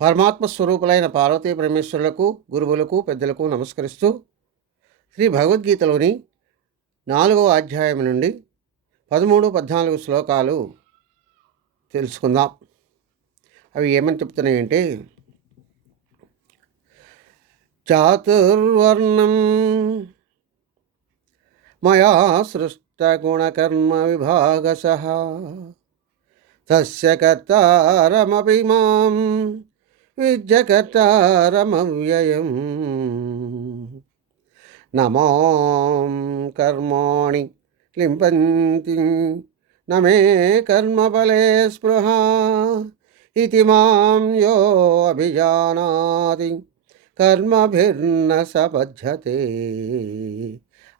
పరమాత్మ స్వరూపులైన పార్వతీ పరమేశ్వరులకు, గురువులకు, పెద్దలకు నమస్కరిస్తూ శ్రీ భగవద్గీతలోని 4వ అధ్యాయం నుండి 13, 14 శ్లోకాలు తెలుసుకుందాం. అవి ఏమని చెప్తున్నాయంటే, చాతుర్వర్ణం మయా సృష్టగుణకర్మ విభాగశః తస్య కర్తారమపి మాం విద్యకర్తారమవ్యయం నమాం కర్మాణి లింపంతి నమే కర్మఫలే స్పృహా ఇతి మాం యో అభిజానాతి కర్మభిర్న సపద్యతే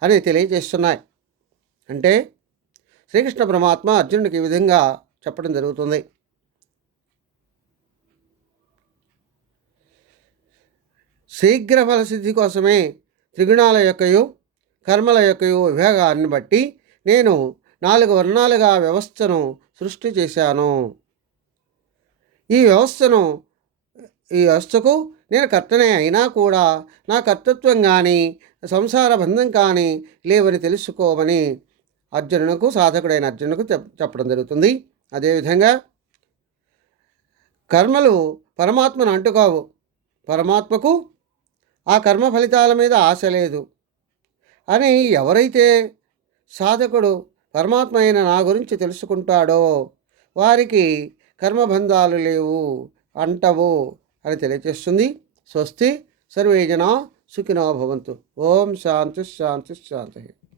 అని తెలియజేస్తున్నాయి. అంటే శ్రీకృష్ణ పరమాత్మ అర్జునుడికి ఈ విధంగా చెప్పడం జరుగుతుంది. శీఘ్ర ఫలసిద్ధి కోసమే త్రిగుణాల యొక్కయు కర్మల యొక్కయు విభాగాన్ని బట్టి నేను 4 వర్ణాలుగా వ్యవస్థను సృష్టి చేశాను. ఈ వ్యవస్థకు నేను కర్తనే అయినా కూడా నా కర్తృత్వం కానీ సంసార బంధం కానీ లేవని తెలుసుకోమని సాధకుడైన అర్జునుడికి చెప్పడం జరుగుతుంది. అదేవిధంగా కర్మలు పరమాత్మను అంటుకోవు. పరమాత్మకు ఆ కర్మ ఫలితాల మీద ఆశ లేదు అని ఎవరైతే సాధకుడు పరమాత్మ అయిన నా గురించి తెలుసుకుంటాడో వారికి కర్మబంధాలు లేవు, అంటవు అని తెలియజేస్తుంది. స్వస్తి సర్వే జనా సుఖినో భవంతు. ఓం శాంతి శాంతి శాంతి.